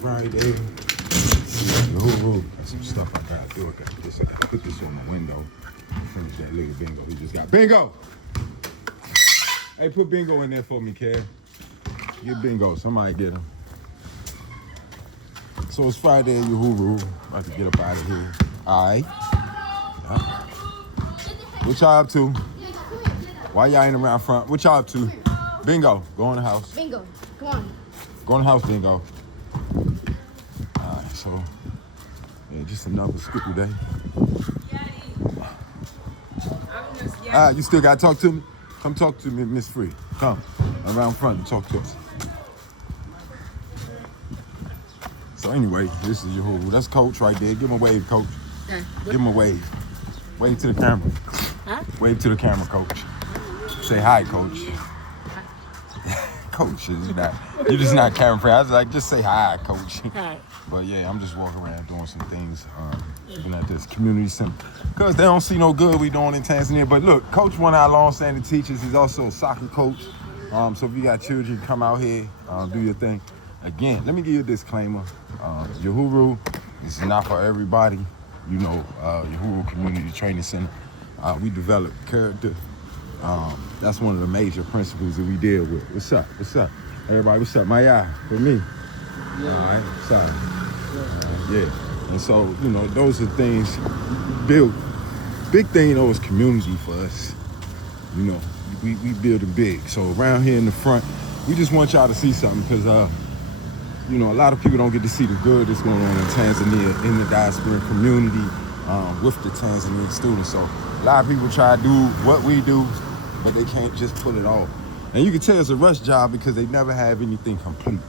Friday. Uhuru. Got some stuff I gotta do. I gotta put this on my window. Finish that little bingo. He just got bingo. Hey, put bingo in there for me, Kev. Get bingo. Somebody get him. So it's Friday at Uhuru. About to get up out of here. All right. What y'all up to? Why y'all ain't around front? What y'all up to? Bingo. Go in the house. Bingo. Come on. Go in the house, bingo. Alright, so yeah, just another stupid day. Alright, you still gotta talk to me? Come talk to me, Miss Free. Come. Around front and talk to us. So anyway, this is Uhuru. That's Coach right there. Give him a wave, Coach. Give him a wave. Wave to the camera. Huh? Wave to the camera, Coach. Say hi, Coach. Coach, you're just not camera friendly. I was like, just say hi, Coach. Hi. But yeah, I'm just walking around doing some things, looking at this community center. Because they don't see no good we doing in Tanzania. But look, Coach, one of our long-standing teachers, he's also a soccer coach. So if you got children, come out here, do your thing. Again, let me give you a disclaimer. Uhuru, this is not for everybody. You know, Uhuru Community Training Center. We develop character. That's one of the major principles that we deal with. What's up? What's up? Everybody, what's up? My eye, for me. Yeah. All right, what's up? Yeah. And so, you know, those are things built. Big thing though is community for us. You know, we building big. So around here in the front, we just want y'all to see something because, you know, a lot of people don't get to see the good that's going on in Tanzania, in the diaspora community, with the Tanzanian students. So a lot of people try to do what we do, but they can't just pull it off. And you can tell it's a rush job because they never have anything complete.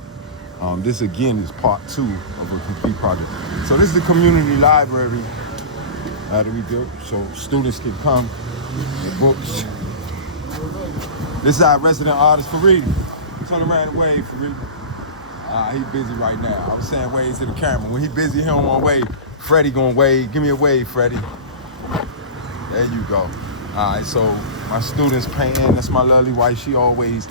This again is part 2 of a complete project. So this is the community library that we built, so students can come get books. This is our resident artist, Fareed. Turn around and wave, Fareed. He's busy right now. I was saying wave to the camera. When he busy, he don't want to wave. Freddie gonna wave. Give me a wave, Freddie. There you go. All right, so my students painting. That's my lovely wife. She always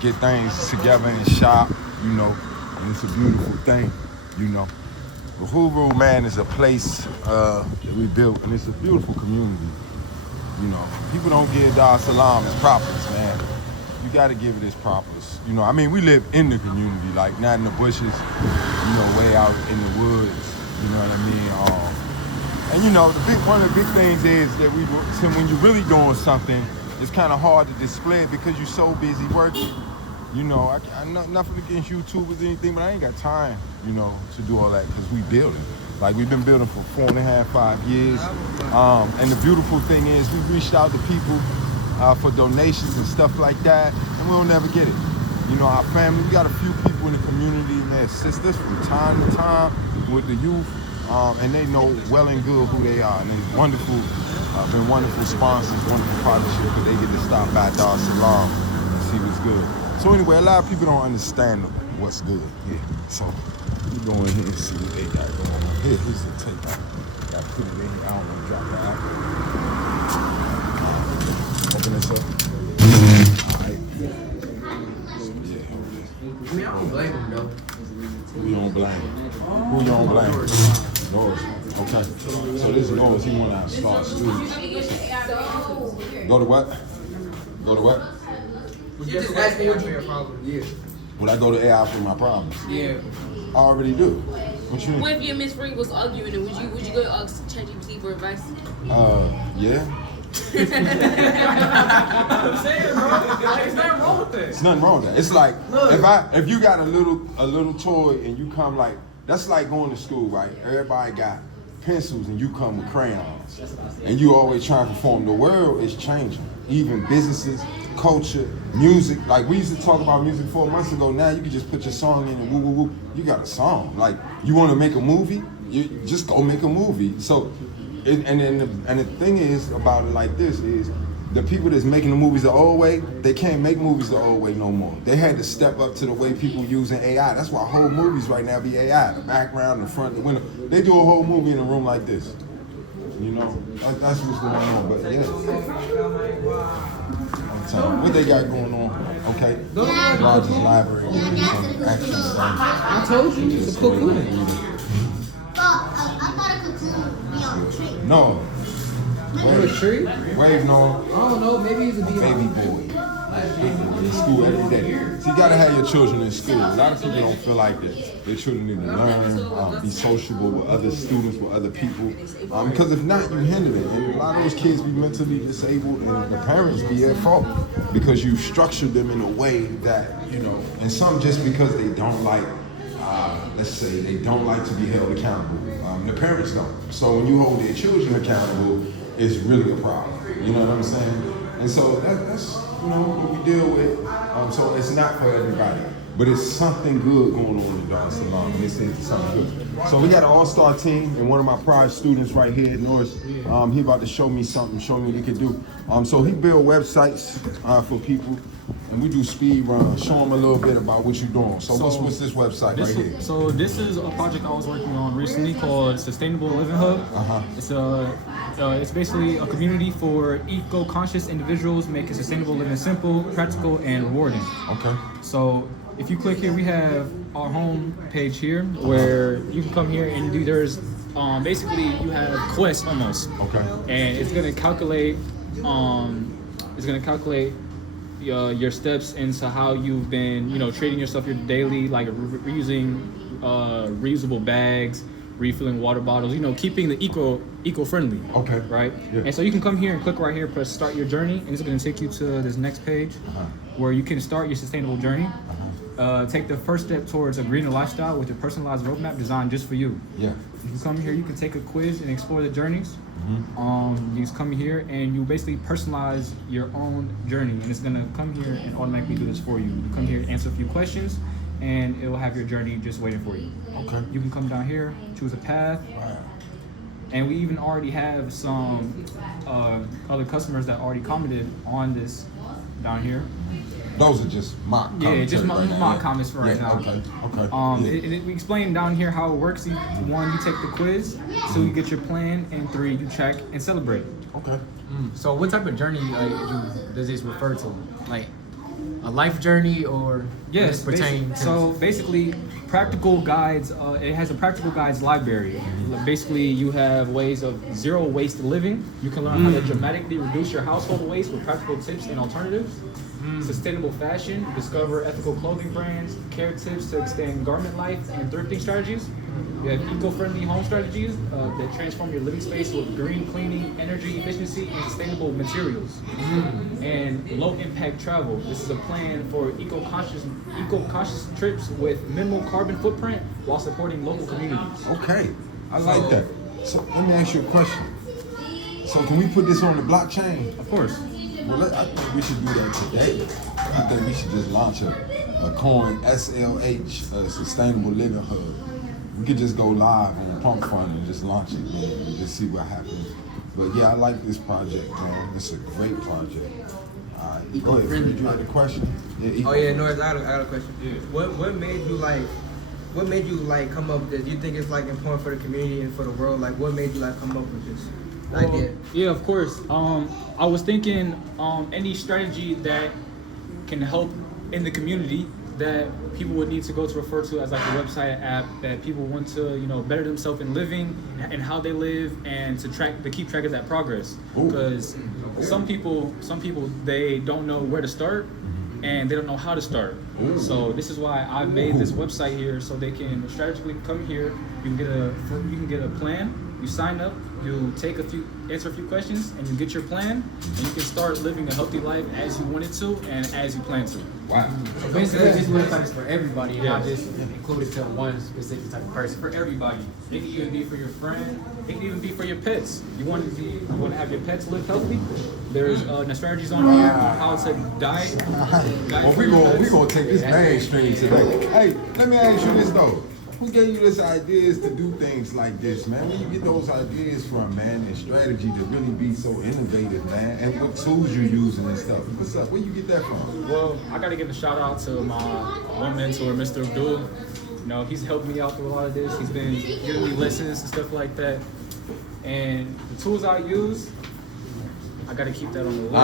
get things together in shop, you know, and it's a beautiful thing, you know. Uhuru, man, is a place that we built, and it's a beautiful community. You know, people don't give Dar es Salaam its propers, man. You got to give it its propers. You know, I mean, we live in the community, like not in the bushes, you know, way out in the woods. You know what I mean? And you know, one of the big things is that when you're really doing something, it's kind of hard to display it because you're so busy working. You know, I'm nothing against YouTubers or anything, but I ain't got time, you know, to do all that because we building. Like we've been building for 4.5, 5 years. And the beautiful thing is we reached out to people for donations and stuff like that, and we'll never get it. You know, our family, we got a few people in the community that assist us from time to time with the youth. And they know well and good who they are, and they're wonderful, been wonderful sponsors, wonderful partnership, but they get to stop by Dar es Salaam and see what's good. So anyway, a lot of people don't understand what's good here. So we go in here and see what they got going on. Here's the tape. Got to put it in here. I don't want to drop that out. Open this up. All right. Yeah. I mean, I don't blame them though. Who you don't blame? Who you don't blame? Norris. Okay. So this is Norris. He want to start students. Go to what? Go to what? You just asked me what your problem. Yeah. Would I go to AI for my problems? Yeah. I already do. What you mean? What if you and Miss Free was arguing, and would you go ask ChatGPT for advice? Yeah. I'm saying, bro. There's nothing wrong with that. There's nothing wrong with that. It's like if you got a little toy and you come like that's like going to school, right? Everybody got pencils and you come with crayons, and you always trying to perform. The world is changing. Even businesses, culture, music. Like we used to talk about music 4 months ago. Now you can just put your song in and woo woo woo. You got a song. Like you want to make a movie, you just go make a movie. So. And the thing is about it like this is the people that's making the movies the old way, they can't make movies the old way no more. They had to step up to the way people using AI. That's why whole movies right now be AI. The background, the front, the window. They do a whole movie in a room like this. You know, that's what's going on. But yeah, I'm time. What they got going on? Okay. Rogers Library. Some action. I told you, it's a cocoon. I thought a cocoon be on a tree. No. On a tree? Wave no. I don't know, maybe it's a Baby boy. In school every day. So you gotta have your children in school. A lot of people don't feel like that their children need to learn, be sociable with other students, with other people. Because if not, you hinder it. And a lot of those kids be mentally disabled, and the parents be at fault because you structured them in a way that, and some just because they don't like, let's say, they don't like to be held accountable. The parents don't. So when you hold their children accountable, it's really a problem. You know what I'm saying? And so that's what we deal with. So it's not for everybody, but it's something good going on in Dar es Salaam. This is something good. So we got an all-star team, and one of my private students right here at Norris, he about to show me something, show me what he could do. So he build websites for people, and we do speed runs. Show them a little bit about what you're doing. So what's this website right here? So this is a project I was working on recently called Sustainable Living Hub. It's basically a community for eco-conscious individuals, making sustainable living simple, practical, and rewarding. Okay. So if you click here, we have our home page here where you can come here and there's basically you have quests almost. Okay. And it's gonna calculate your steps into how you've been, treating yourself your daily, like reusing reusable bags, refilling water bottles, keeping the eco-friendly. Okay. Right? Yeah. And so you can come here and click right here, press start your journey, and it's going to take you to this next page where you can start your sustainable journey. Take the first step towards a greener lifestyle with a personalized roadmap designed just for you. Yeah. You can come here, you can take a quiz and explore the journeys. You just come here and you basically personalize your own journey, and it's gonna come here and automatically do this for you. You come here, answer a few questions, and it will have your journey just waiting for you. Okay. You can come down here, choose a path, and we even already have some other customers that already commented on this down here. Those are just mock comments. Yeah, just right mock comments for right now. Okay. We explain down here how it works. One, you take the quiz. Two, you get your plan. And three, you track and celebrate. Okay. So what type of journey does this refer to? Like a life journey, or yes, pertain to? So basically, practical guides. It has a practical guides library. Basically, you have ways of zero waste living. You can learn how to dramatically reduce your household waste with practical tips and alternatives. Sustainable fashion, discover ethical clothing brands, care tips to extend garment life, and thrifting strategies. You have eco-friendly home strategies that transform your living space with green cleaning, energy efficiency, and sustainable materials. And low-impact travel. This is a plan for eco-conscious trips with minimal carbon footprint while supporting local communities. Okay. I like that. So let me ask you a question. So can we put this on the blockchain? Of course. Well, I think we should do that today. I think we should just launch a coin, SLH, a Sustainable Living Hub. We could just go live on the pump fund and just launch it, man, and just see what happens. But yeah, I like this project, man. It's a great project. Go ahead, Fred, you had a question? Yeah, Norris, I got a question. Yeah. What made you come up with this? Do you think it's important for the community and for the world? What made you come up with this? Yeah, of course. I was thinking any strategy that can help in the community that people would need to go to refer to as a website app that people want to better themselves in living and how they live, and to keep track of that progress. Because some people they don't know where to start and they don't know how to start. So this is why I made this website here, so they can strategically come here. You can get a plan. You sign up, you answer a few questions, and you get your plan, and you can start living a healthy life as you wanted to and as you plan to. Wow. So basically, this website is for everybody, and not just included to one specific type of person. For everybody. It can even be for your friend. It can even be for your pets. You want to have your pets live healthy? There's strategies on here on how to diet. Well, we're gonna take this mainstream today. Hey, let me ask you this though. Who gave you this ideas to do things like this, man? Where you get those ideas from, man, and strategy to really be so innovative, man? And what tools you using and stuff? What's up? Where you get that from? Well, I gotta give a shout out to my one mentor, Mr. Abdul. He's helped me out through a lot of this. He's been giving me lessons and stuff like that. And the tools I use I gotta keep that on the low.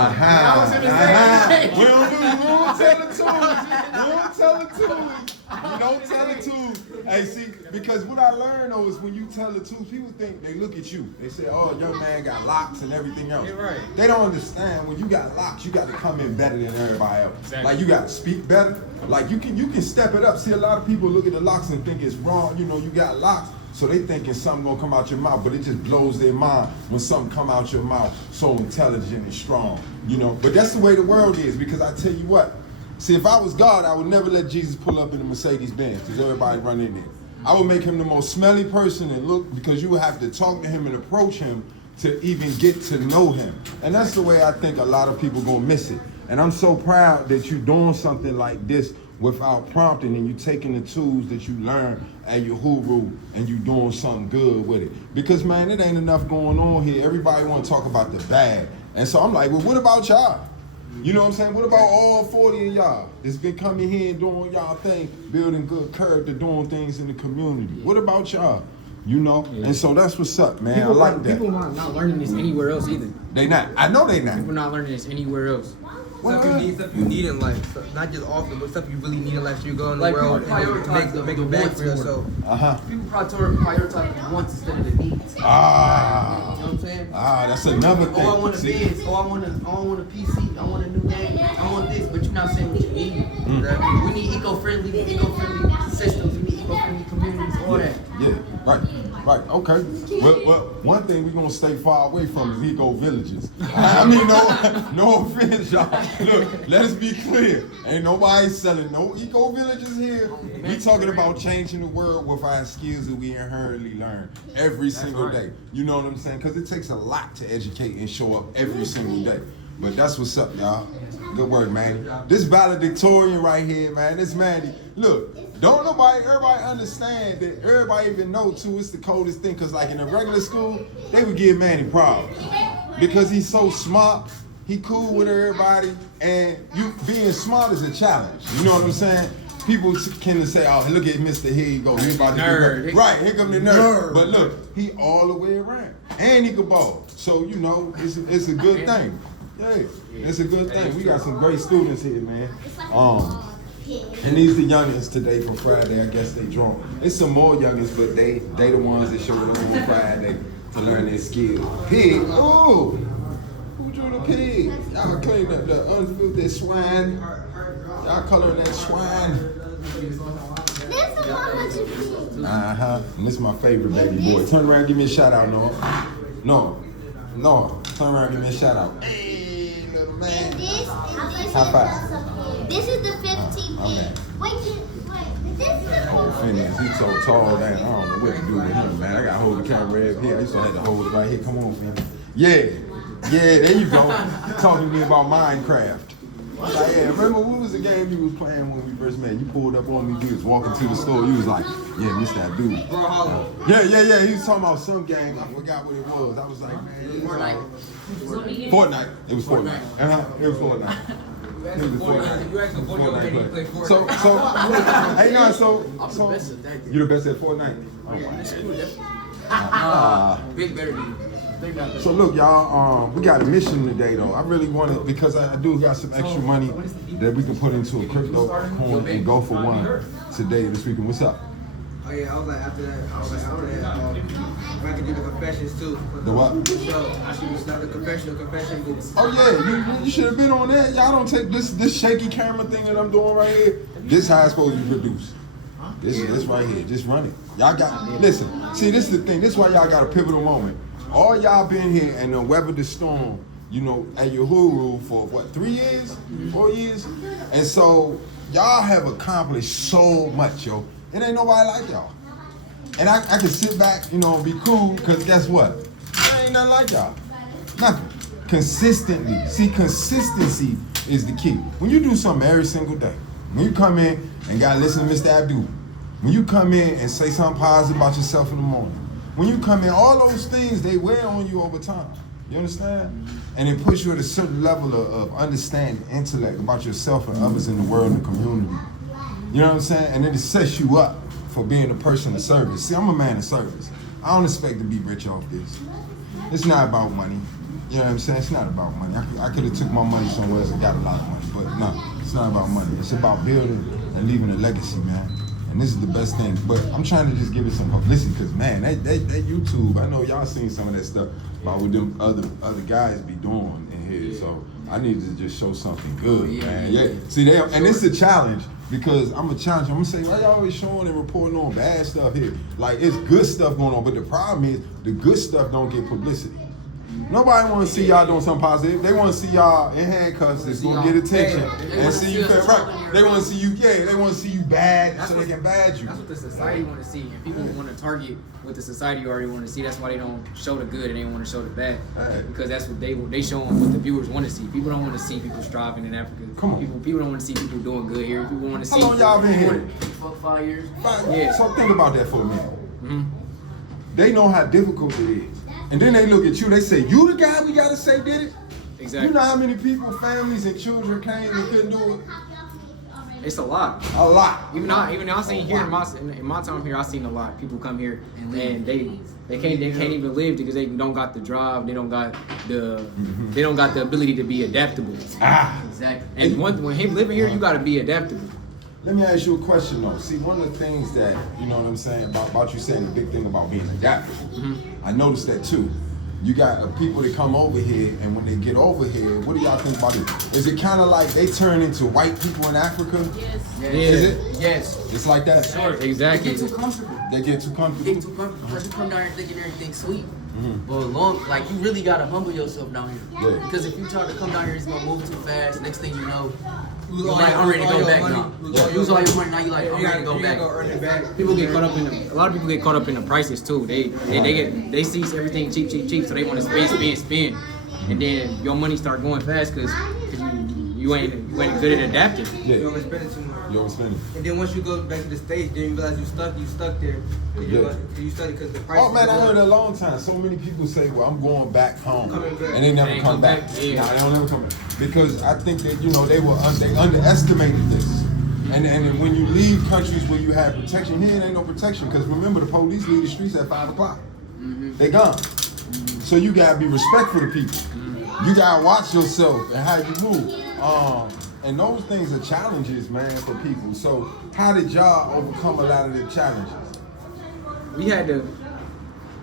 We don't tell the tools. We don't tell the tools. You don't tell the tools. Hey, see, because what I learned though is when you tell the tools, people think they look at you. They say, "Oh, young man got locks and everything else." You're right. They don't understand when you got locks, you got to come in better than everybody else. Exactly. Like you got to speak better. Like you can step it up. See, a lot of people look at the locks and think it's wrong. You know, you got locks. So they thinking something gonna come out your mouth, but it just blows their mind when something come out your mouth so intelligent and strong, you know. But that's the way the world is, because I tell you what, see, if I was God, I would never let Jesus pull up in a Mercedes Benz, because everybody run in there. I would make him the most smelly person and look, because you would have to talk to him and approach him to even get to know him. And that's the way I think a lot of people gonna miss it. And I'm so proud that you're doing something like this without prompting, and you taking the tools that you learn at Uhuru and you doing something good with it. Because man, it ain't enough going on here. Everybody want to talk about the bad. And so I'm like, well, what about y'all? You know what I'm saying? What about all 40 of y'all that's been coming here and doing y'all thing, building good character, doing things in the community? What about y'all? You know? And so that's what's up, man. People I like that. People not learning this anywhere else either. They not. I know they not. People not learning this anywhere else. Stuff you need in life, so not just often, but stuff you really need in life. So you go in the Like world people prioritize and make the it back wants for yourself. People prioritize the wants instead of the needs. You know what I'm saying? That's another thing. Oh, I want a See? Benz. Oh, I want a PC. I want a new game. I want this, but you're not saying what you need. Right? We need eco-friendly systems. We need eco-friendly communities. All that. Yeah, right, okay. Well, one thing we're gonna stay far away from is eco villages. I mean, no offense, y'all. Look, let's be clear. Ain't nobody selling no eco villages here. We talking about changing the world with our skills that we inherently learn every single day. You know what I'm saying? Because it takes a lot to educate and show up every single day. But that's what's up, y'all. Good work, Manny. This valedictorian right here, man. This Manny. Look, everybody understand that everybody even know too, it's the coldest thing, because like in a regular school, they would give Manny problems. Because he's so smart, he cool with everybody, and you being smart is a challenge. You know what I'm saying? People can say, oh, look at Mr. Here you go. He about to Nerd. Right, here come the nerd. But look, he all the way around. And he can ball. So, you know, it's a good thing. Yeah, it's a good thing. We got some great students here, man. And these the youngins today for Friday. I guess they drunk. There's some more youngins, but they the ones that showed up on Friday to learn their skills. Pig, ooh, who drew the pig? Y'all cleaned up the unfiltered swine. Y'all coloring that swine. This is how much you pig. And this is my favorite baby boy. Turn around, give me a shout out, Noah. No. Turn around, give me a shout out. Hey, little And man. this High five. This is the 15 Okay. pig. Wait, this is the 14. Phineas, he's so tall that I don't know what to do with him, man. I gotta hold the camera up here. I used to have to hold it right here. Come on, Phineas. Yeah, there you go. Talking to me about Minecraft. Like, yeah, remember what was the game you was playing when we first met? You pulled up on me, you was walking to the store, you was like, yeah, Mr. Abdul. Yeah, he was talking about some game, I forgot what it was. I was like, man, it was Fortnite. It was Fortnite. It was Fortnite. It was Fortnite. You actually play Fortnite. So you the best at Fortnite? Big better than you. So look, y'all, we got a mission today, though. I really wanted, because I do got some extra money that we can put into a crypto coin and go for one today, this weekend. What's up? Oh yeah, I was like after that, if I could do the confessions too. The what? So I should just start the confession books. Oh yeah, you should have been on that. Y'all don't take this shaky camera thing that I'm doing right here. This how it's supposed to be produced. This right here, just run it. Y'all got, listen, see, this is the thing. This is why y'all got a pivotal moment. All y'all been here and weathered the storm, you know, at Uhuru for what, 3 years? 4 years? And so y'all have accomplished so much, yo. It ain't nobody like y'all. And I can sit back, you know, and be cool, because guess what? There ain't nothing like y'all. Nothing. Consistently. See, consistency is the key. When you do something every single day, when you come in and gotta listen to Mr. Abdul, when you come in and say something positive about yourself in the morning, when you come in, all those things, they wear on you over time. You understand? And it puts you at a certain level of understanding, intellect about yourself and others in the world and the community. You know what I'm saying? And then it sets you up for being a person of service. See, I'm a man of service. I don't expect to be rich off this. It's not about money. You know what I'm saying? It's not about money. I could have took my money somewhere else and got a lot of money, but no, it's not about money. It's about building and leaving a legacy, man. And this is the best thing. But I'm trying to just give it some publicity because, man, that YouTube, I know y'all seen some of that stuff about what them other guys be doing in here. So I need to just show something good, man. Yeah. See, and it's a challenge because I'm a challenge. I'm gonna say, why y'all always showing and reporting on bad stuff here? Like, it's good stuff going on, but the problem is the good stuff don't get publicity. Nobody want to see y'all doing something positive. They want to see y'all in handcuffs that's going to get attention and see you right. They want to see you, they want to see you bad so they can bad you. That's what the society want to see, and people want to target what the society already want to see. That's why they don't show the good and they want to show the bad, because that's what they showing what the viewers want to see. People don't want to see people striving in Africa. Come on. People don't want to see people doing good here. People want to see. How long y'all been here? 5 years. Yeah. So think about that for a minute. Mm-hmm. They know how difficult it is. And then they look at you, they say, you the guy we gotta say did it? Exactly. You know how many people, families and children came and couldn't do it? It's a lot. A lot. Even I seen here in my time here, I seen a lot. People come here and they can't even live because they don't got the drive. They don't got the ability to be adaptable. Exactly. And when him living here, you got to be adaptable. Let me ask you a question though. See, one of the things that, you know what I'm saying, about you saying the big thing about being adaptable, I noticed that too. You got people that come over here, and when they get over here, what do y'all think about it? Is it kind of like they turn into white people in Africa? Yes. Yeah. Is it? Yes. It's like that? Sure. Exactly. They get too comfortable. They get too comfortable? They get too comfortable because you come down here thinking everything's sweet. But you really gotta humble yourself down here. Yeah. Because if you try to come down here, it's gonna move too fast. Next thing you know, you're like, I'm ready to go back now. Lose all your money, now you're like, I'm ready to go back. People get caught up in a lot of people get caught up in the prices too. They see everything cheap, so they want to spend, and then your money start going fast because you ain't good at adapting. Yeah. You overspend it too much. You overspend it. And then once you go back to the States, then you realize you stuck there. You stuck because the price. Oh man, I heard a long time. So many people say, "Well, I'm going back home," Coming back. and they never come back. Yeah. Nah, they don't ever come back because I think that they underestimated this. And when you leave countries where you have protection, here ain't no protection because remember the police leave the streets at 5 o'clock. They gone. So you gotta be respectful to people. You gotta watch yourself and how you move. And those things are challenges, man, for people. So how did y'all overcome a lot of the challenges? We had to.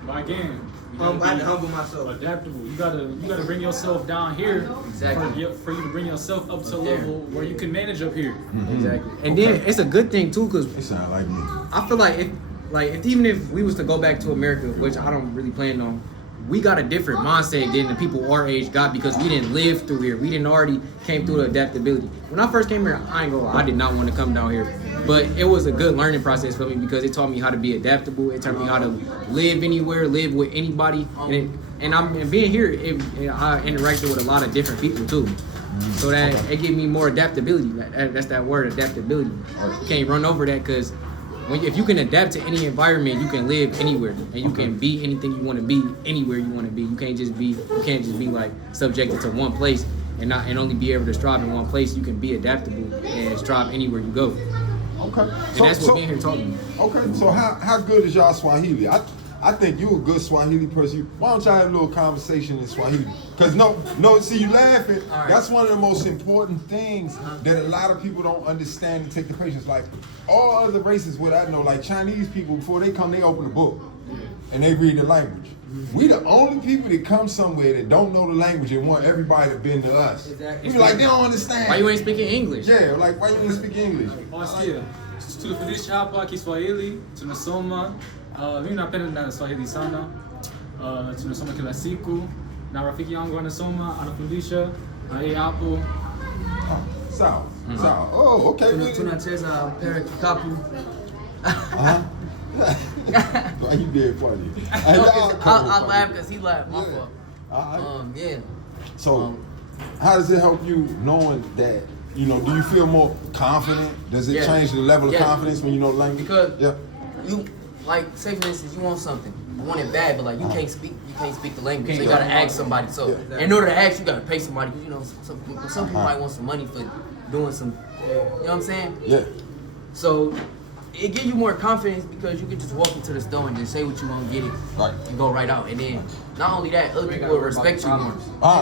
But again, I had to humble myself. adaptable. You gotta bring yourself down here Exactly. for you to bring yourself up to a level where you can manage up here. Exactly. And then it's a good thing too, because They sound like me. I feel like even if we was to go back to America, which I don't really plan on, we got a different mindset than the people our age got because we didn't live through here. We didn't already came through the adaptability. When I first came here, I ain't gonna lie, I did not want to come down here. But it was a good learning process for me because it taught me how to be adaptable. It taught me how to live anywhere, live with anybody. And being here, I interacted with a lot of different people too. So that it gave me more adaptability. That's that word, adaptability. You can't run over that because if you can adapt to any environment, you can live anywhere and you can be anything you want to be anywhere you want to be. You can't just be like subjected to one place and only be able to strive in one place. You can be adaptable and strive anywhere you go. Okay. And that's what being here taught me. Okay. So how good is y'all Swahili? I think you a good Swahili person. Why don't y'all have a little conversation in Swahili? Because no, see you laughing. Right. That's one of the most important things that a lot of people don't understand and take the patience. Like all other races, what I know, like Chinese people, before they come, they open a book and they read the language. We the only people that come somewhere that don't know the language and want everybody to bend to us. Exactly. We be like, they don't understand. Why you ain't speaking English? Yeah, like why you ain't speak English? Wasikia, tulifundisha hapa Kiswahili, tunasoma, mimi napenda Swahili sana, tunasoma kila siku, na rafiki yangu anasoma, anafundisha, na yeye hapo. Sawa. Oh, okay. Tunacheza mpira kikapu. Why you being funny? I laugh because he laughed. My fault. Yeah. So, how does it help you knowing that, do you feel more confident? Does it change the level of confidence when you know the language? Because you, like, say for instance, you want something, you want it bad, but like you can't speak the language. So you gotta ask somebody. So in order to ask, you gotta pay somebody. Some people might want some money for doing some. You know what I'm saying? Yeah. So it gives you more confidence because you can just walk into the store and just say what you want to get it Right. and go right out. And then not only that, other people will respect you more.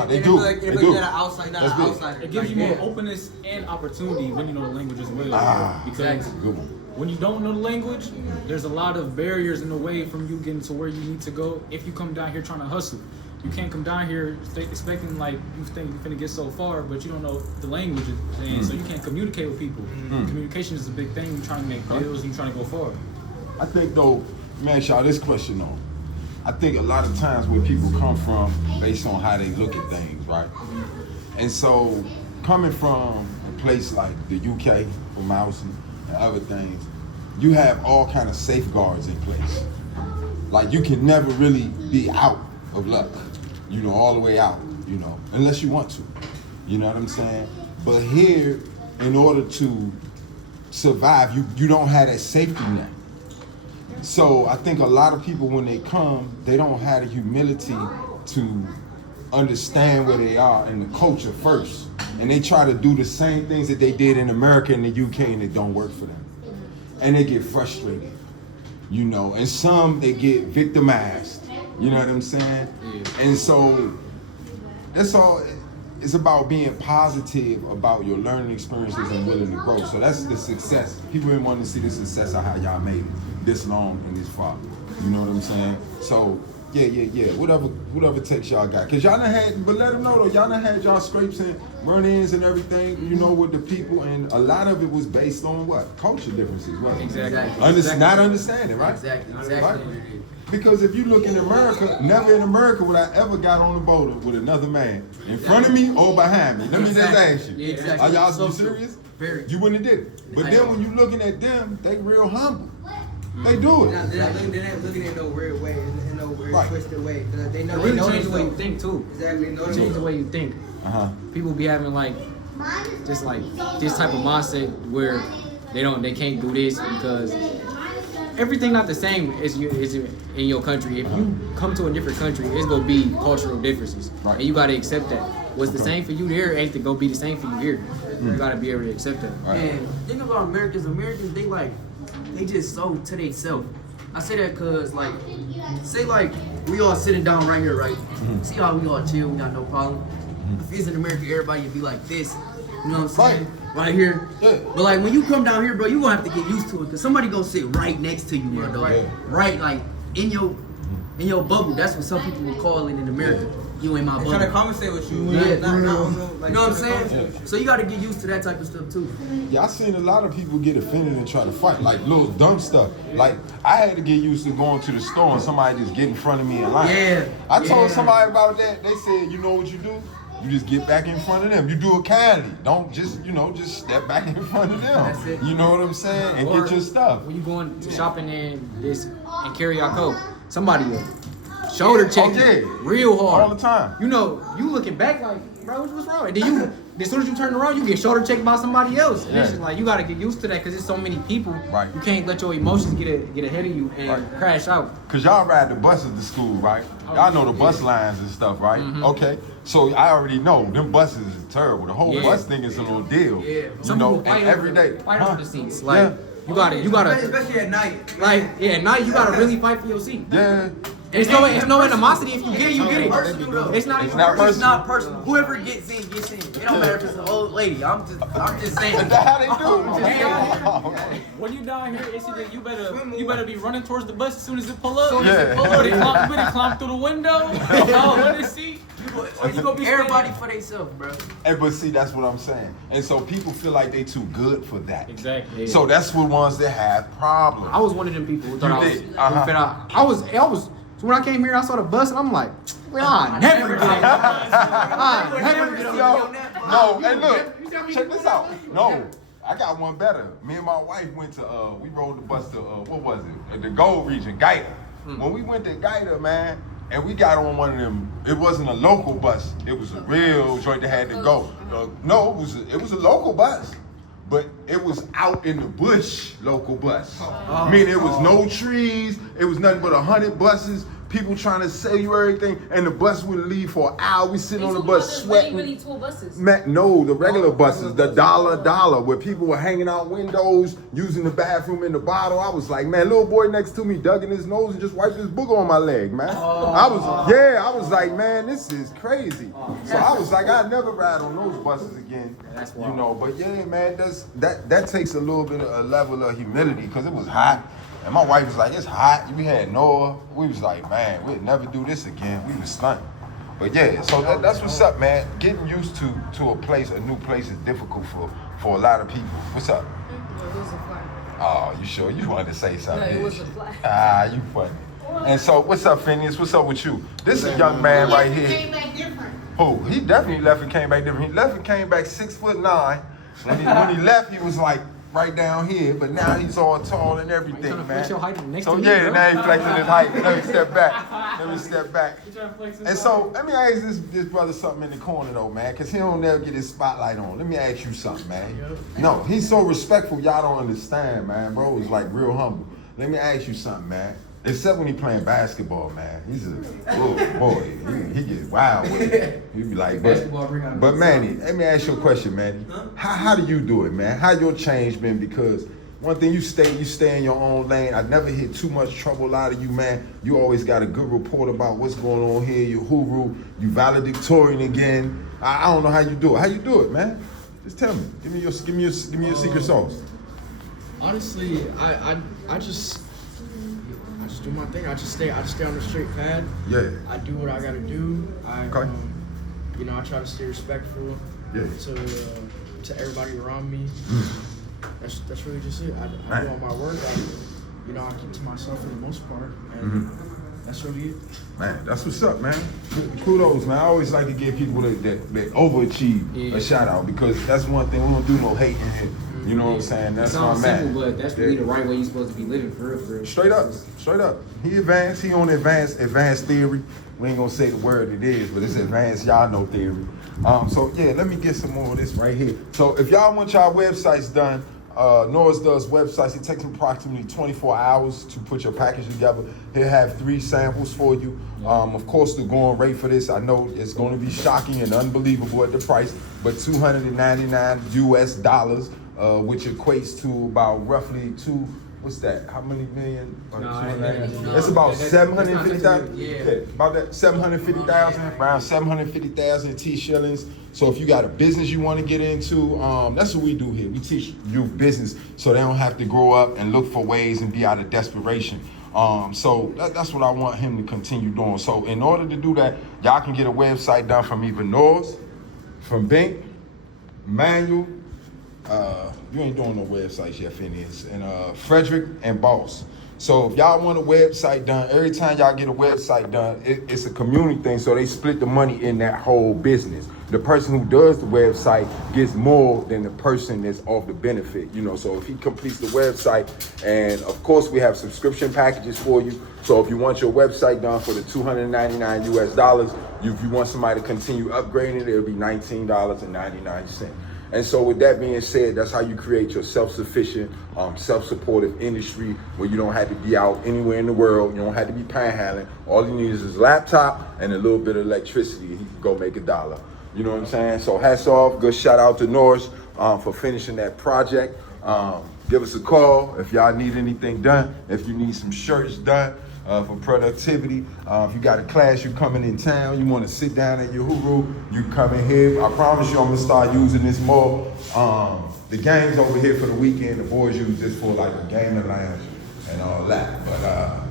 They And do. Like, They if do. you're an outsider, not That's an big. outsider. It gives Like, you more yeah. openness and opportunity when you know the language as well. Because Good one. when you don't know the language, there's a lot of barriers in the way from you getting to where you need to go. If you come down here trying to hustle, you can't come down here expecting like you think you're gonna get so far, but you don't know the language, and so you can't communicate with people. Communication is a big thing. You're trying to make deals, you're trying to go forward. I think though, man, y'all, this question though. I think a lot of times where people come from based on how they look at things, right? And so coming from a place like the UK, from Mousy and other things, you have all kind of safeguards in place. Like you can never really be out of luck, all the way out, unless you want to. You know what I'm saying? But here, in order to survive, you don't have that safety net. So I think a lot of people when they come, they don't have the humility to understand where they are in the culture first. And they try to do the same things that they did in America and the UK and it don't work for them. And they get frustrated, and some they get victimized, you know what I'm saying? And so that's all. It's about being positive about your learning experiences and willing to grow. So that's the success. People didn't want to see the success of how y'all made it this long and this far. You know what I'm saying? So yeah. Whatever takes y'all got. Cause y'all done had, but let them know though, y'all done had y'all scrapes and run-ins and everything, with the people, and a lot of it was based on what? Culture differences, right? Exactly. Not understanding, right? Exactly. Right? Because if you look in America, never in America would I ever got on the boat with another man in front of me or behind me. Let me just ask you. Exactly. Are y'all So serious? Very. You wouldn't have did it. But then when you looking at them, they real humble. They do it. They're not looking in no weird way, in no weird Right. twisted way. They know. It They really know change the way you themselves. think too. Exactly. They know Change the themselves. way you think. People be having like just like this type of mindset where they can't do this because everything not the same is in your country. If you come to a different country, it's gonna be cultural differences, Right. and you gotta accept that. What's the same for you there ain't to go be the same for you here. You gotta be able to accept that. Right. And think about Americans, they just so to themselves. I say that cause like, say like we all sitting down right here, right? See how we all chill, we got no problem. If it's in America, everybody would be like this. You know what I'm saying? Right here. Yeah. But like when you come down here, bro, you gonna have to get used to it. Cause somebody gonna sit right next to you, bro. Dog. Right. Right, like in your bubble. That's what some people would call it in America. You in my They bubble. try to conversate with you. Yeah. Not, You like, know what I'm saying? Yeah. So you gotta get used to that type of stuff too. Yeah, I seen a lot of people get offended and try to fight, like little dumb stuff. Like I had to get used to going to the store and somebody just get in front of me in line. Yeah. I told Yeah. somebody about that. They said, you know what you do? You just get back in front of them. You do it kindly. Don't just, just step back in front of them. That's it. You know what I'm saying? And Or get your stuff. When you going to shopping and carry your coat, somebody will shoulder check you real hard. All the time. You looking back like, bro, what's wrong? And then as soon as you turn around, you get shoulder checked by somebody else. And it's just like you gotta get used to that because there's so many people. Right. You can't let your emotions get ahead of you and crash out. Cause y'all ride the buses to school, right? Y'all know the bus lines and stuff, right? Okay. So I already know them buses is terrible. The whole bus thing is an ordeal. Yeah. Some You know, people and every day. fight over the seats. Yeah. Like you gotta Especially at night. like at night you gotta really fight for your seat. Yeah. It's no animosity. If you get it, you get it. Personal, though. It's not even not personal. It's not personal. Whoever gets in, gets in. It don't matter if it's an old lady. I'm just saying. Is that how they do? Yeah. When you down here, it's either you better be running towards the bus as soon as it pull up. Yeah. Or you better climb through the window. In the seat. Or you gonna be Everybody standing- for themselves, bro. But see, that's what I'm saying. And so people feel like they too good for that. Exactly. So that's what ones that have problems. I was one of them people who thought You I was did? fed out. I was. So when I came here, I saw the bus and I'm like, well, I never get on. I never get on. No, hey look, check this out. No, I got one better. Me and my wife went to, we rode the bus to, what was it? The Gold Region, Gaita. When we went to Gaita, man, and we got on one of them, it wasn't a local bus. It was a real joint that had to go. No, it was a local bus. But it was out in the bush local bus. Meaning it was no trees, it was nothing but 100 buses. people trying to sell you everything, and the bus would leave for an hour. We sitting on the bus sweating. Really tour buses. Man, no, the regular buses, the dollar, where people were hanging out windows, using the bathroom in the bottle. I was like, man, little boy next to me dug in his nose and just wiped his booger on my leg, man. I was like, man, this is crazy. So I was like, I'd never ride on those buses again. That's you wild. know, but yeah, man, that takes a little bit of a level of humility, because it was hot. And my wife was like, it's hot. We had Noah. We was like, man, we'd never do this again. We was stunned. But yeah, so that's what's up, man. Getting used to a new place is difficult for a lot of people. What's up? No, it was a fly. Oh, you sure? You wanted to say something? No, it was didn't a you? fly. Ah, you funny. And so, what's up, Phineas? What's up with you? This is a young man right here. Came back different. Who? He definitely left and came back different. He left and came back 6'9". When he left, he was like right down here, but now he's all tall and everything, trying to man. flex your height next So to me, yeah, bro? now he flexing his height. Let me step back. And so let me ask this brother something in the corner though, man, because he don't never get his spotlight on. Let me ask you something, man. No, he's so respectful, y'all don't understand, man. Bro is like real humble. Let me ask you something, man. Except when he playing basketball, man. He's a little boy. He gets wild with it. He be like, but Manny, let me ask you a question, Manny. How do you do it, man? How your change been? Because one thing, you stay in your own lane. I never hear too much trouble out of you, man. You always got a good report about what's going on here. You're Uhuru. You valedictorian again. I don't know how you do it. How you do it, man? Just tell me. Give me your secret sauce. Honestly, I just do my thing. I just stay on the straight path. Yeah. I do what I gotta do. I Okay. I try to stay respectful Yeah. to everybody around me. That's really just it. I do all my work. I keep to myself for the most part, and that's really it. Man, that's what's up, man. Kudos, man. I always like to give people that overachieve a shout out, because that's one thing. We don't do no hate in here. You know what I'm saying? That's It my sounds man. simple, but that's really the right way you're supposed to be living, for real. Straight up. He advanced. He on advanced theory. We ain't gonna say the word it is, but it's advanced. Y'all know theory. So yeah, let me get some more of this right here. So if y'all want y'all websites done, Norris does websites. It takes him approximately 24 hours to put your package together. He'll have 3 samples for you. Of course, the going rate for this, I know it's going to be shocking and unbelievable at the price, but $299 US, which equates to about roughly what's that? How many million? It's about 750,000. Yeah. About that 750,000, around 750,000 T shillings. So if you got a business you want to get into, that's what we do here. We teach youth business so they don't have to grow up and look for ways and be out of desperation. So that's what I want him to continue doing. So in order to do that, y'all can get a website done from either Norris, from Bink, Manuel, you ain't doing no websites yet, Phineas, and Frederick and Boss. So if y'all want a website done, every time y'all get a website done, it's a community thing, so they split the money in that whole business. The person who does the website gets more than the person that's off the benefit, so if he completes the website, and of course we have subscription packages for you. So if you want your website done for the $299 US, if you want somebody to continue upgrading it, it'll be $19.99. And so with that being said, that's how you create your self-sufficient, self-supportive industry where you don't have to be out anywhere in the world. You don't have to be panhandling. All you need is his laptop and a little bit of electricity, and he can go make $1. You know what I'm saying? So hats off, good shout out to Norris for finishing that project. Give us a call if y'all need anything done, if you need some shirts done. For productivity. If you got a class, you coming in town, you want to sit down at your Uhuru, you come in here. I promise you I'm going to start using this more. The game's over here for the weekend. The boys use this for like a gaming lounge and all that. But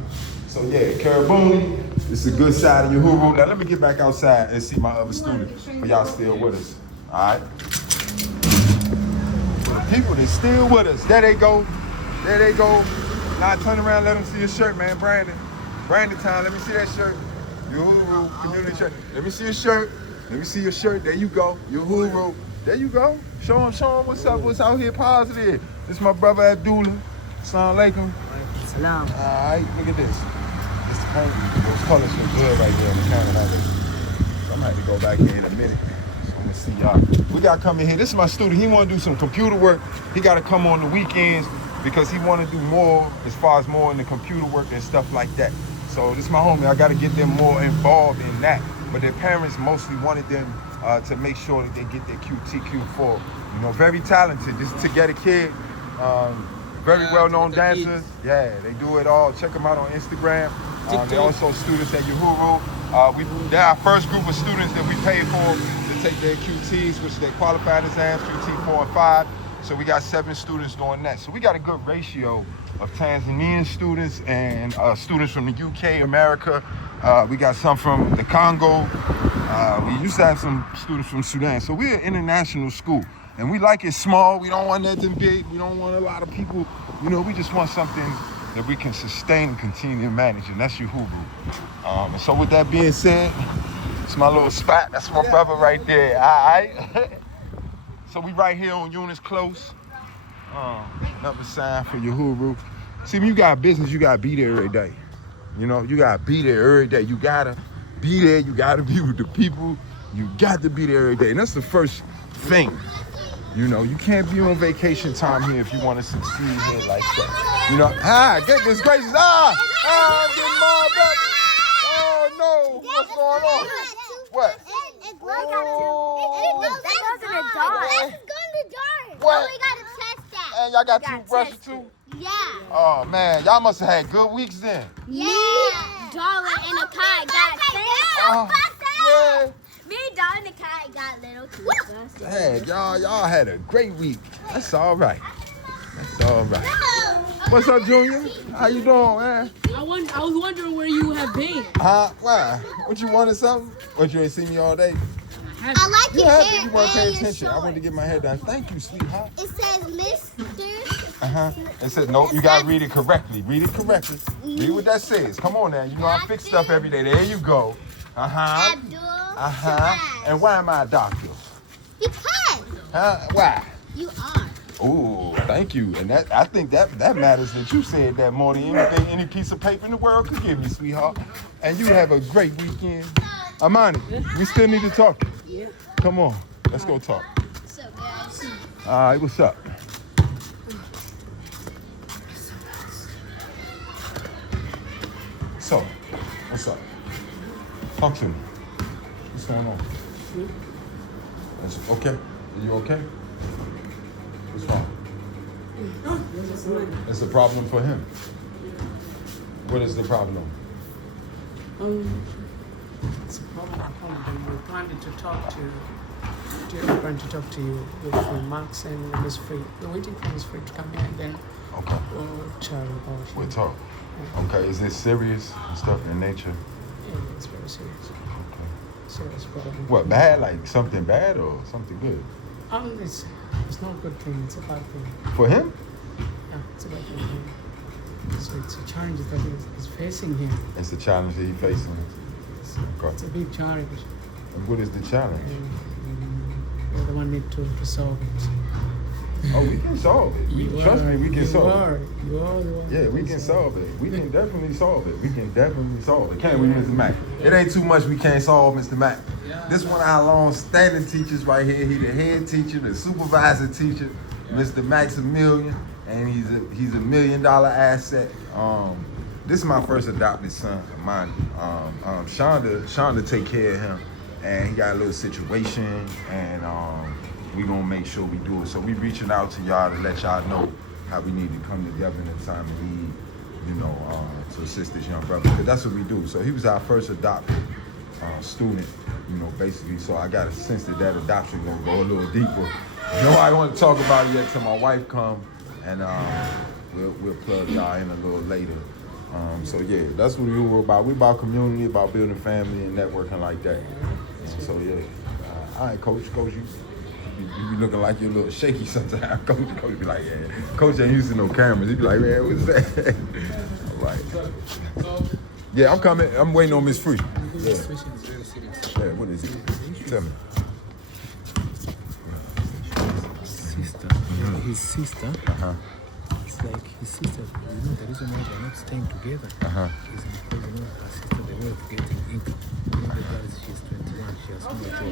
so yeah, Karaboonie, it's a good side of your Uhuru. Now let me get back outside and see my other students. For y'all still with us. All right. For the people that's still with us, there they go. Now turn around, let them see your shirt, man. Brandon time, let me see that shirt. Your Uhuru community shirt. Let me see your shirt. There you go. Your Uhuru. There you go. Show them what's up, what's out here positive. This is my brother Abdullah. Assalamu alaikum. Salam. All right, look at this. This the paint. Those colors look good right there on the camera. So I'm gonna have to go back here in a minute. So I'm gonna see y'all. We gotta come in here. This is my student. He wanna do some computer work. He gotta come on the weekends, because he want to do more as far as more in the computer work and stuff like that. So this is my homie. I got to get them more involved in that. But their parents mostly wanted them to make sure that they get their QTQ4. You know, very talented. Just to get a kid. Very well-known dancers. Yeah, they do it all. Check them out on Instagram. They're also students at Uhuru. They're our first group of students that we paid for to take their QTs, which they qualified exams, QT 4 and 5. So we got 7 students doing that. So we got a good ratio of Tanzanian students and students from the UK, America. We got some from the Congo. We used to have some students from Sudan. So we're an international school. And we like it small. We don't want nothing big. We don't want a lot of people. You know, we just want something that we can sustain and continue to manage. And that's Uhuru. And so with that being said, it's my little spot. That's my brother right there. All right. So we right here on Eunice Close. Another sign for Uhuru. See, when you got a business, you got to be there every day. You know, you got to be there every day. You got to be there. You got to be with the people. You got to be there every day. And that's the first thing. You know, you can't be on vacation time here if you want to succeed here like that. You know, goodness gracious, I'm getting mobbed up. Oh no, what's going on? What? It glows in a jar. It's going to jar. What? We got to test that. And y'all got toothbrushes too? Yeah. Oh man, y'all must have had good weeks then. Yeah. Darling and a Kai got Yeah. Me, Darling, and Kai got little toothbrushes. Hey, y'all had a great week. That's all right. That's all right. What's up, Junior? How you doing, man? I was wondering where you have been. Why? What you wanted something? What, you ain't seen me all day? I like your hair. You weren't paying and your attention. I wanted to get my hair done. Thank you, sweetheart. It says Mr. It said, no, you gotta read it correctly. Read it correctly. Read what that says. Come on now. You know I fix stuff every day. There you go. Abdul. And why am I a doctor? Because Why? you are. Oh, thank you. And that I think that matters that you said that more than anything any piece of paper in the world could give me, sweetheart. And you have a great weekend. Amani, we still need to talk. Come on, let's go talk. What's up, guys? All right, what's up? So, what's up? Talk to me. What's going on? That's okay? Are you okay? What's wrong? It's a problem for him. What is the problem? It's a problem. We're planning to talk to you with Max and Miss Free. We're waiting for Miss Free to come here and then Okay. we'll chat about it. We'll talk. Okay, is this serious and stuff in nature? Yeah, it's very serious. Okay. Serious problem. What, bad? Like something bad or something good? It's not a good thing. It's a bad thing. For him? Yeah, it's a bad thing. So it's a challenge that is facing him. It's a challenge that he's facing. Okay. It's a big challenge. And what is the challenge? And we're the one need to solve it. Oh, we can solve it. Trust me, we can solve it. You are the one. Yeah, we can solve it. We can definitely solve it. We can definitely solve it. Can't we, Mr. Mack? It ain't too much we can't solve, Mr. Mack. This one of our long-standing teachers right here. He the head teacher, the supervisor teacher, Mr. Maximilian, and he's a $1 million asset. This is my first adopted son, mine. Shonda take care of him, and he got a little situation, and we gonna make sure we do it. So we reaching out to y'all to let y'all know how we need to come together in a time of need, you know, to assist this young brother. Because that's what we do. So he was our first adopted student, you know, basically. So I got a sense that adoption gonna go a little deeper. You know, I don't want to talk about it yet till my wife come, and we'll plug y'all in a little later. So yeah, that's what we were about. We about community, about building family and networking like that. So yeah, all right, Coach, you be looking like you're a little shaky sometimes. Coach be like, yeah. Coach ain't used to no cameras. He be like, man, what's that? All right. Yeah, I'm coming. I'm waiting on Miss Free. Yeah. Yeah, what is it? Tell me. His sister. It's like his sister. You know the reason why they're not staying together is because her sister, the way of getting income. Because she's 21, she has no job.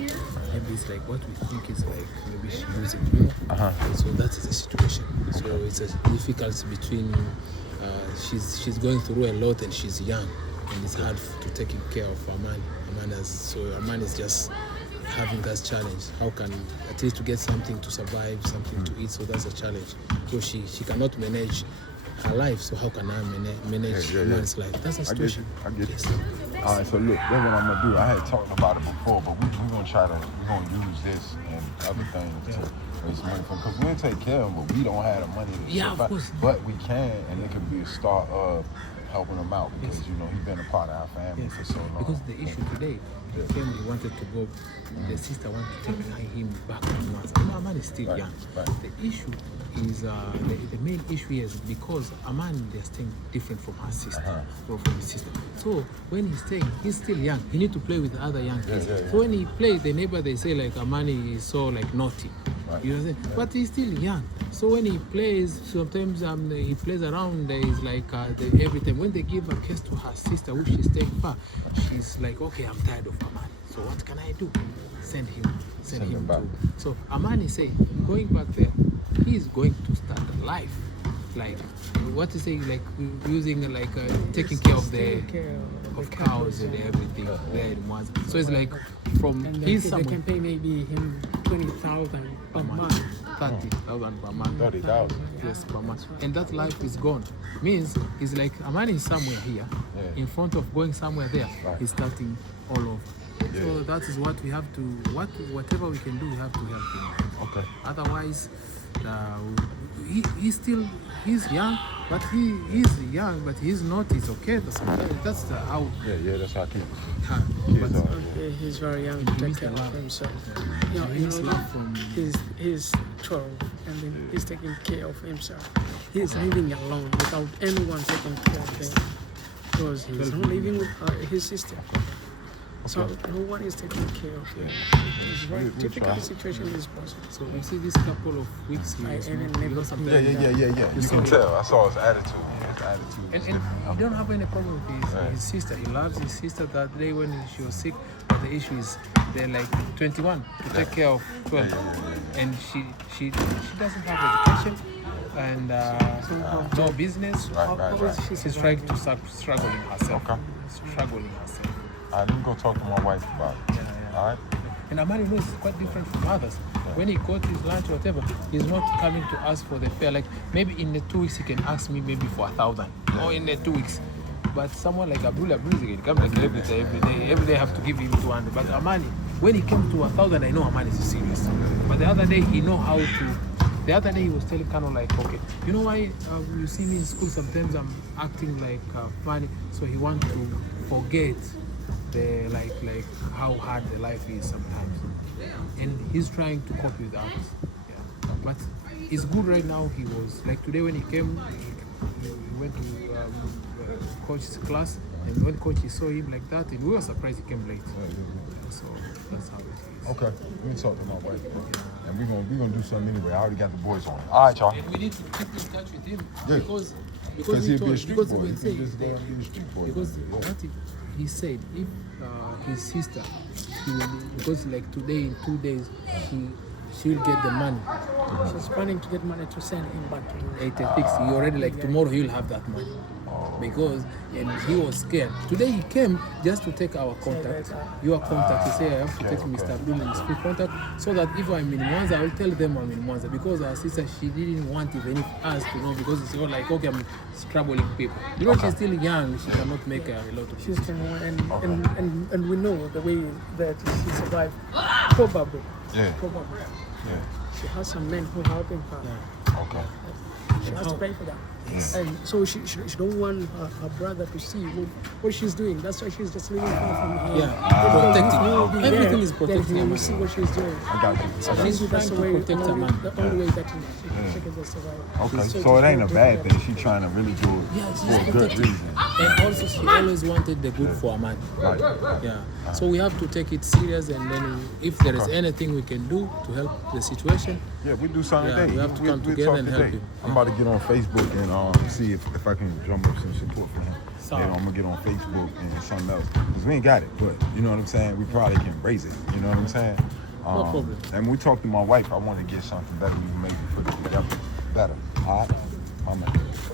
Maybe it's like what we think is like maybe she's using you. So that is the situation. So it's a difficulty between she's going through a lot and she's young. and it's hard to take care of Aman. So Aman is just having that challenge. How can at least to get something to survive, something to eat? So that's a challenge. So she cannot manage her life. So how can I manage Aman's life? That's a situation. I get it. All right, so look, that's what I'm gonna do. I had talked about it before, but we're gonna use this and other things to raise money for, because we'll take care of him, but we don't have the money to survive. Of course. But we can, and it can be a start of helping him out, because he's been a part of our family for so long. Because the issue today, the family wanted to go, the sister wanted to take him back to Mwanza. Aman is still young. Right. The issue is, the main issue is because Aman is staying different from her sister, or from his sister. So when he's staying, he's still young. He need to play with other young kids. So when he plays, the neighbor, they say like Amani is so like naughty. Right. You know what I'm saying? But he's still young. So when he plays, sometimes he plays around. He's like every time when they give a kiss to her sister, which she's staying far, she's like, okay, I'm tired of Amani. So what can I do? Send him back. So Amani say, going back there, he's going to start a life. Like what is it? Like using like taking care of the cows and everything there in Mwanza. So it's like from his they can pay maybe him 20,000 per month. 30,000 per month. 30,000. Yes, per month. And that life is gone. Means it's like Amani is somewhere here, in front of going somewhere there. He's starting all over. Yeah. So that is what we have to. Whatever we can do, we have to help him. Okay. Otherwise, he's young, but he's young, but he's not. It's okay. That's how. Yeah, that's how kids. He's very young to take care of himself. He's 12, and then he's taking care of himself. He's living alone without anyone taking care of him, because he's not living with his sister. So no one is taking care of him. It's a very difficult situation in this process. So you see this couple of weeks he was Yeah. You can tell. I saw his attitude. And he don't have any problem with his sister. He loves his sister. That day when she was sick, but the issue is they're like 21 to take care of 12, and she doesn't have education and no business. She's trying to struggling herself. Let me go talk to my wife about it. All right? And Amani knows it's quite different from others. When he got his lunch or whatever, he's not coming to ask for the fare. Like maybe in the 2 weeks he can ask me maybe for 1,000 or in the 2 weeks. But someone like Abdullah Breeze can come like every day I have to give him 200. But Amani, when he came to 1,000, I know Amani is serious. But the other day he know how to. The other day he was telling kind of like, okay, you know why you see me in school sometimes I'm acting like funny, so he wants to forget the like how hard the life is sometimes, and he's trying to cope with that. But it's good right now. He was like today when he came, he went to coach's class, and when coach saw him like that, and we were surprised he came late. So that's how it is. Okay, let me talk to my wife, and we're gonna do something anyway. I already got the boys on. All right, y'all. And we need to keep in touch with him because he'll be a street boy. He can just go and be a street boy. Because what he said, if his sister, because like today in 2 days, she'll get the money. She's planning to get money to send him back to 86. He already like tomorrow he'll have that money. Because and he was scared. Today he came just to take our contact, your contact. He said I have to take Mr. Abdul and speak contact so that if I'm in Mwanza, I will tell them I'm in Mwanza. Because our sister, she didn't want even us to know, because it's all like, okay, I'm troubling people. You know, she's still young, she cannot make a lot of she's 21, and we know the way that she survived. Probably. She has some men who are helping her. Okay. She has to pay for that. And so she don't want her brother to see what she's doing. That's why she's just living far from here. Protecting. Everything is protecting. Then we see what she's doing. I got you. So maybe that's the way, the only way that she can just survive. Okay, so it ain't a bad thing. She's trying to really do it for a good reason. And also she always wanted the good for Amani. So we have to take it serious, and then if there is anything we can do to help the situation, we do something today. We have to come together and help him. I'm about to get on Facebook and see if I can drum up some support for him. Then I'm gonna get on Facebook and something else, because we ain't got it, but you know what I'm saying, we probably can raise it, you know what I'm saying. No problem. And when we talk to my wife, I want to get something better, maybe for the together better. All right, my man.